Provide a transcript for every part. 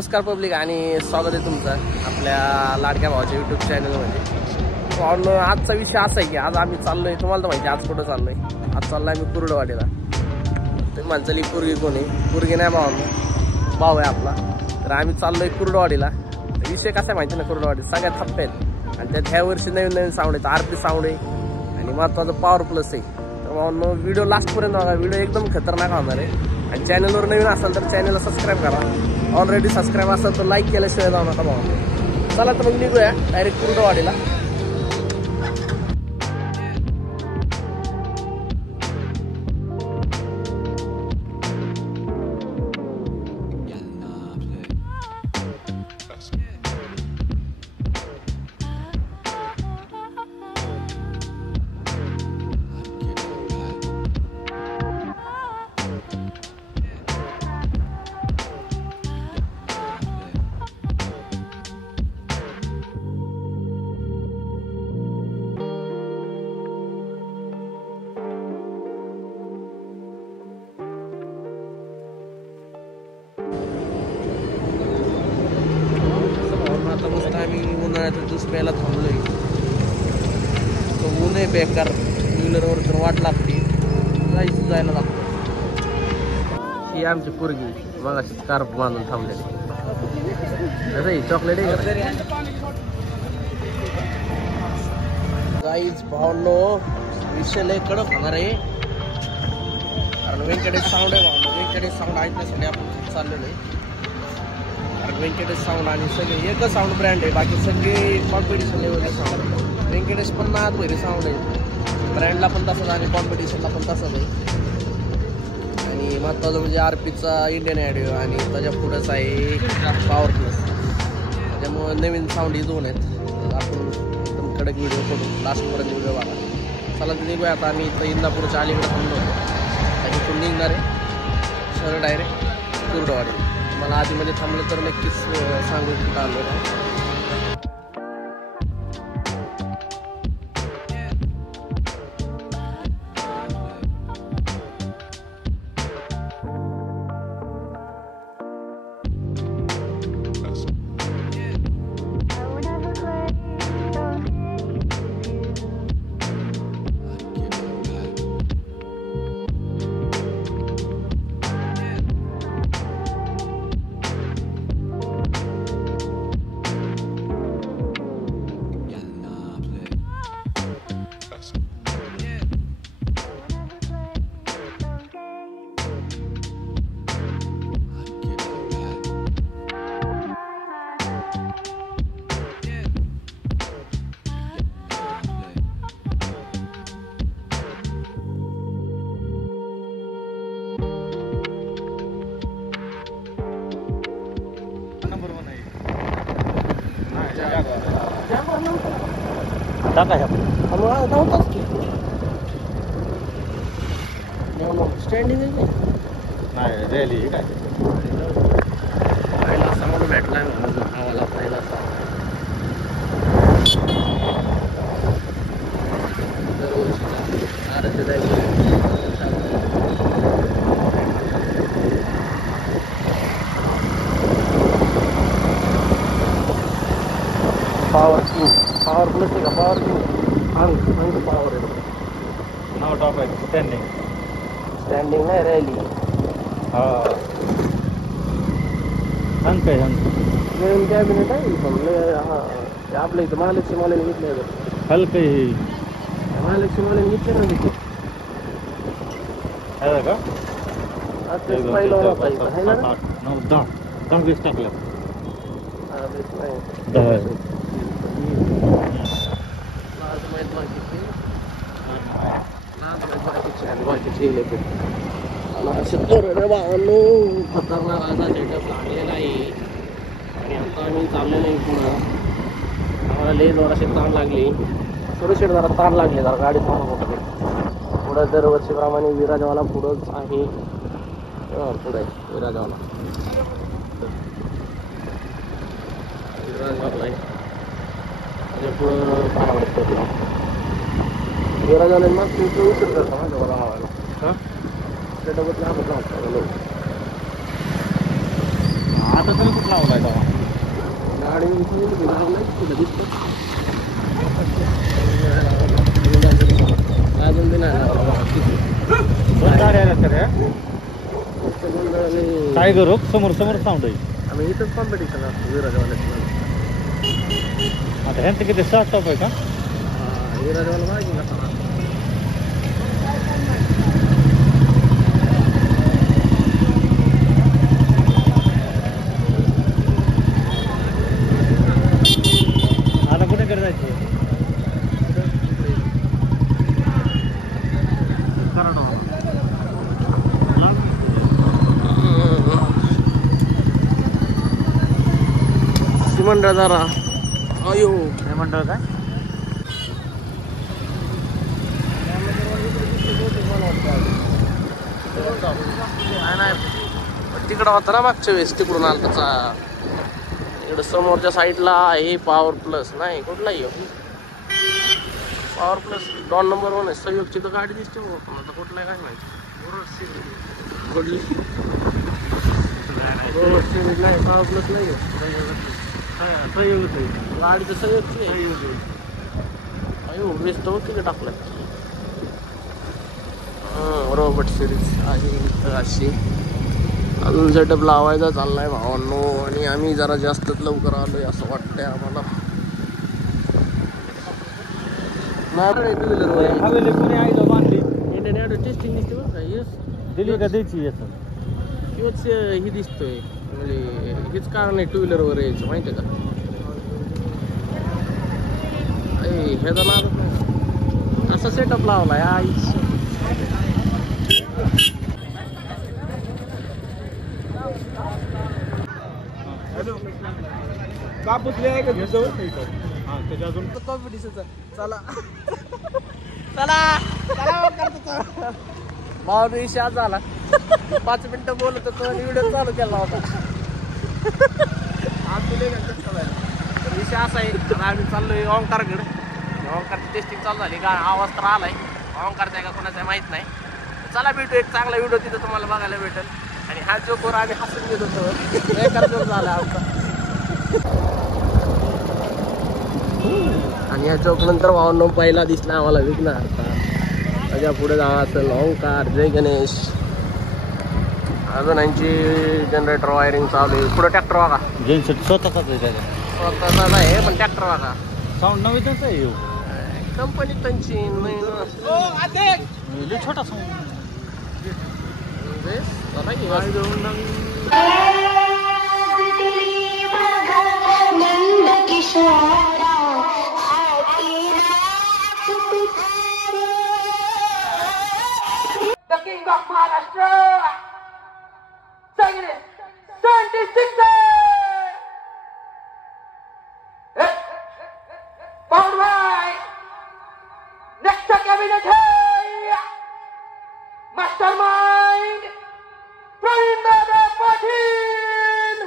नमस्कार पब्लिक आणि स्वागत आहे तुमचं आपल्या लाडक्या भावाच्या यूट्यूब चॅनलमध्ये। भावांनो, आजचा विषय असा आहे की आज आम्ही चाललोय, तुम्हाला तर माहिती आज कुठं चाललोय। आज चाललोय आम्ही कुर्डवाडीला। तुम्ही म्हणताली पोरगी कोणी? पोरगी नाही भावांनो, भाऊ आहे आपला। तर आम्ही चाललोय कुर्डवाडीला। विषय कसा आहे माहिती ना, कुर्डवाडी सगळ्यात थप्पे आहेत आणि त्यात ह्या वर्षी नवीन नवीन साऊंड आहेत, आरपी साऊंड आहे आणि महत्त्वाचं पॉवर प्लस आहे। तर भावांनो, व्हिडिओ लास्टपर्यंत बघा, व्हिडिओ एकदम खतरनाक होणार आहे। आणि चॅनलवर नवीन असाल तर चॅनलला सबस्क्राईब करा, ऑलरेडी सबस्क्राईब असेल तर लाईक केल्याशिवाय जाऊ नका भाऊ। चला तर मग निघूया डायरेक्ट कुर्डवाडीला। मस्त आम्ही उन्हाळ्याचा ज्यूस प्यायला थांबलोय। तो ऊन आहे बेकार, टू व्हीलरवर तर वाट लागते, जायला लागतं। ही आमची पोरगी मग अशी स्कार्फ बांधून थांबलेली। अरे चॉकलेट आहे गाईज। भावनो, विषय लय कडक होणार आहे कारण व्यंकटेश साऊंड आहे भावनो। व्यंकटेश साऊंड ऐकण्यासाठी आपण चाललेलो आहे। व्यंकटेश साऊंड आणि सगळे एकच साऊंड ब्रँड आहे, बाकी सगळे कॉम्पिटिशन लेवलचे साऊंड आहे। व्यंकटेश पण नाद भैरी साऊंड आहे, ब्रँडला पण तसंच आणि कॉम्पिटिशनला पण तसंच आहे। आणि महत्त्वाचं म्हणजे आरपीचा इंडियन ऑडिओ आणि त्याच्या पुढंच आहे पॉवर प्लस, त्याच्यामुळं नवीन साऊंड ही दोन आहेत। आपण एकदम कडक व्हिडिओ करून लास्टपर्यंत व्हिडिओ बघा। चला तर निघूया आता। आम्ही इथं इंदापूरच्या अलीकडे थांबलो होतो आणि इथून निघणार आहे सर डायरेक्ट कुर्डवाडी। मला आधीमध्ये थांबलं तर नक्कीच सांगू कुठं आलो ना। स्टँडिंग नाही रॅली काय पहिला साऊंड भेटला आम्हाला। पहिला पॉवर प्लस आहे का? पॉवर अंग पॉवर आहे नाव टॉप आहे। स्टँडिंग नाही रॅली। हा अंक आहे, नवीन कॅबिनेट आहे पण आपल्या इथं महालक्ष्मी मालेने घेतले हलकं आहे। महालक्ष्मी मालेने घेतले ना तिथे का? पहिलं आहे ना 10-20 टाकलं। खतरनाक असा सेटअप लागलेला आहे आणि आता आम्ही चाललेलो आहे पुढं। आम्हाला लई जोराशी ताण लागली, सुरक्षित जरा ताण लागली, जरा गाडी थांबवत होती पुढं। दरवर्षीप्रमाणे विराजवाला पुढंच आहे, पुढं आहे विराजवाला आहे त्याच्या पुढं पाहावं विराजवाला मग तुमचं उशीर करता माझ्या मला हवायला हां त्याच्याबद्दल आपण आता तरी कुठं लावलाय तेव्हा गाडी कुठं दिसतं अजून बी नाही गाड्या आल्या तर काय करू समोर समोर साऊंड आहे. आम्ही इथंच कॉम्पिटिशन असतो विराजवाल्याचं. आता ह्यांचं किती 6 स्टॉप आहे का? विराजवाला माहिती का सहा. आता कुठेकडे जायचं? मंडळ जरा अयो हे मंडळ काय नाही तिकडं होता ना मागच्या वेळेस तिकडून आला त्याचा. इकडं समोरच्या साईडला आहे पॉवर प्लस नाही कुठलाही पॉवर प्लस 2 नंबर 1 आहे. संयोगची तर गाडी दिसते पण आता कुठला काय माहिती. नाही पॉवर प्लस नाही गाडी तर संयोगची आहे. अयो वेस्ट तिकडे टाकलं रोबोट सिरीज आहे अशी. अजून सेटअप लावायचा चाललाय भावांनो आणि आम्ही जरा जास्तच लवकर आलोय असं वाटतंय आम्हाला. हवेली कोणी आहे का बांधली टेस्टिंग दिसते बरं का. येस दिली का द्यायची याचं किंवाच ही दिसतोय म्हणजे हेच कारण आहे 2 व्हीलरवर यायचं माहिती आहे का. ह्याचा नाव असा सेटअप लावलाय आईच. कापूसले आहे का घेतो त्याच्या अजून कॉम्पिटिशनचा चला चला भावा विषय आज झाला. 5 मिनिटं बोलत होतो आणि व्हिडिओ चालू केला होता. विषय असा आहे आम्ही चाललोय ओंकारकडे. ओंकारची टेस्टिंग चालू झाली का आवाज तर आलाय. ओंकारचा आहे का कोणाचा माहित नाही. चला भेटू एक चांगला व्हिडिओ तिथं तुम्हाला बघायला भेटेल. आणि हा जोकवर आम्ही हसून घेत होतो एका जोक झाला आमचा. आणि या चौक नंतर भावांनो पहिला दिसला आम्हाला विघ्नहर्ता. त्याच्या पुढे जावा असेल ओंकार जय गणेश. अजून यांची जनरेटर वायरिंग चालू आहे. पुढे ट्रॅक्टर वागा जेनसेट स्वतःचाच आहे त्याचा स्वतःचा आहे पण ट्रॅक्टर वागा साऊंड नवीनच आहे कंपनी त्यांची छोटा sound The King of Maharashtra, Sangre 26. Powered by next cabinet mastermind Praveen Dada Patil.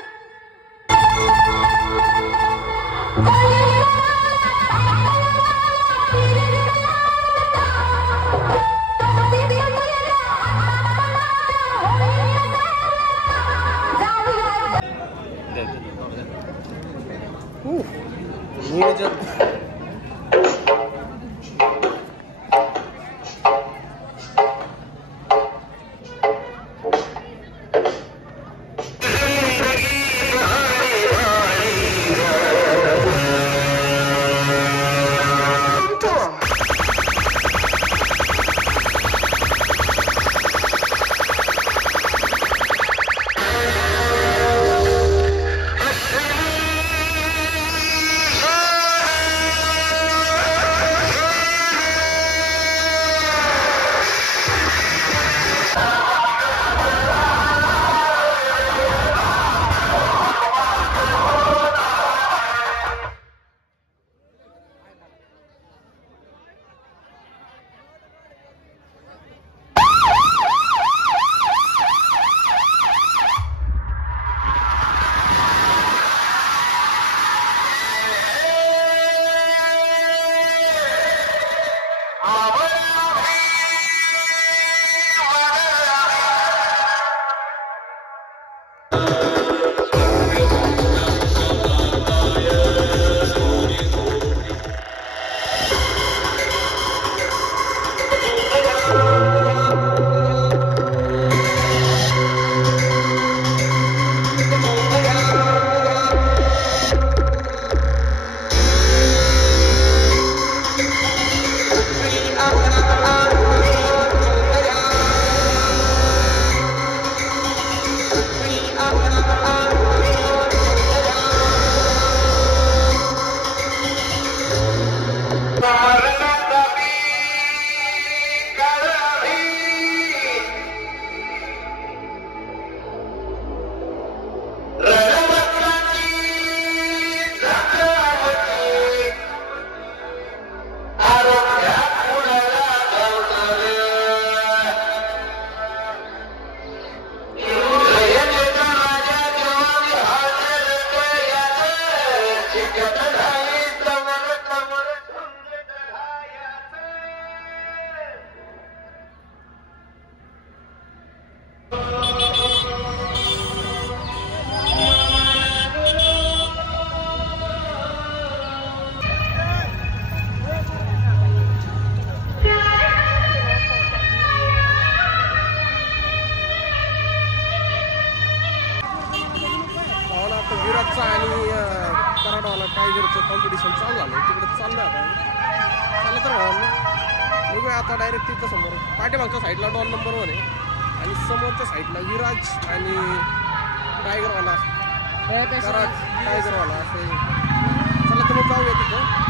चाललो आता चला तर भावांनो बघूया आता डायरेक्ट तिथं समोर पाठीमागच्या साईडला 2 नंबरवर आहे आणि समोरच्या साईडला विराज आणि टायगरवाला टायगरवाला असे चला तर मग जाऊया तिथं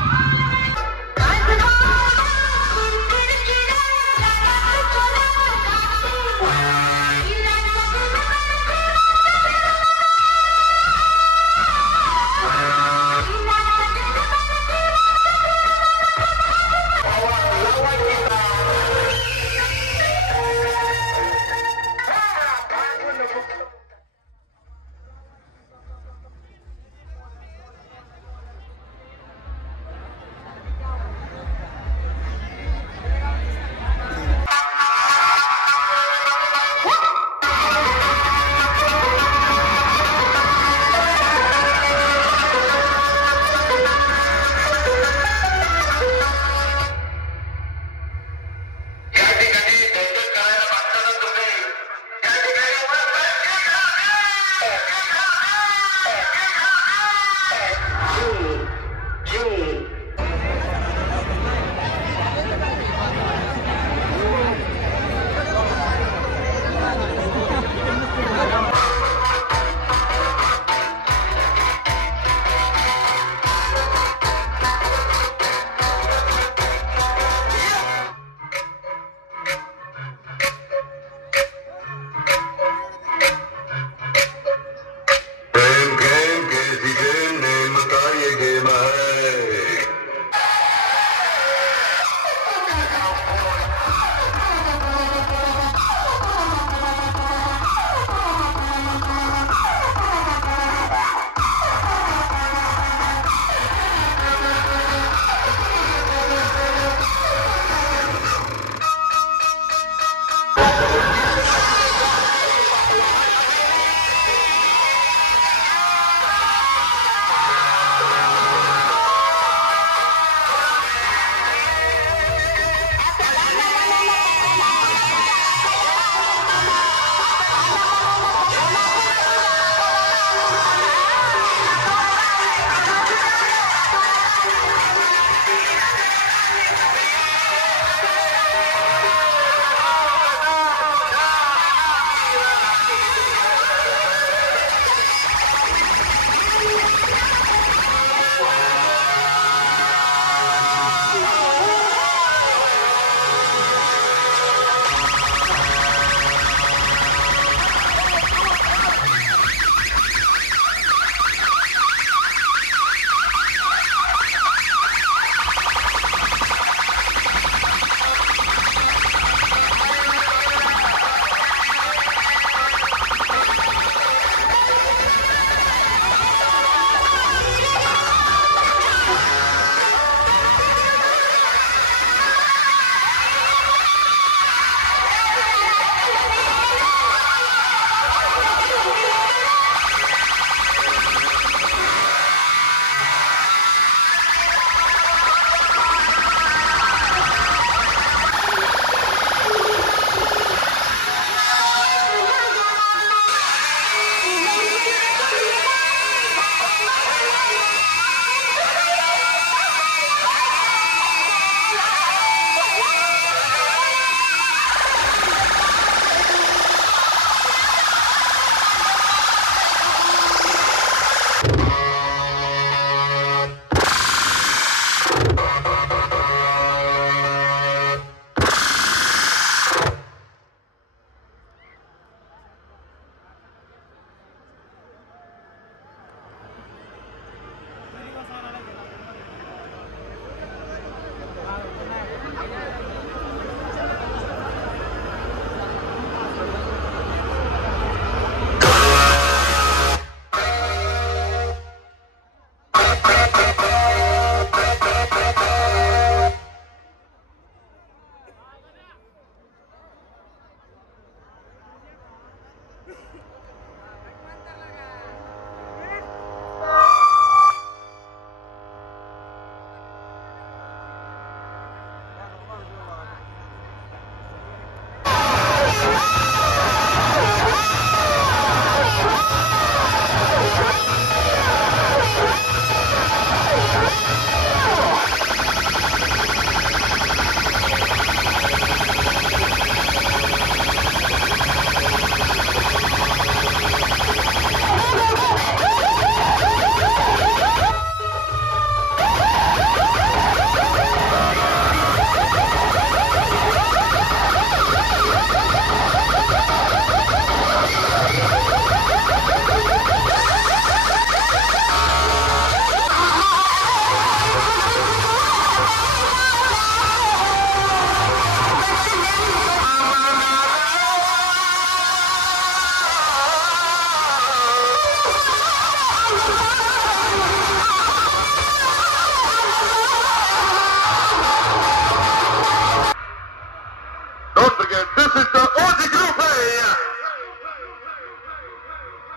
Don't forget, this is the OG Group A.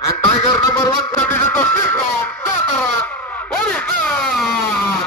And Tiger number 130 is the fifth round. What is that?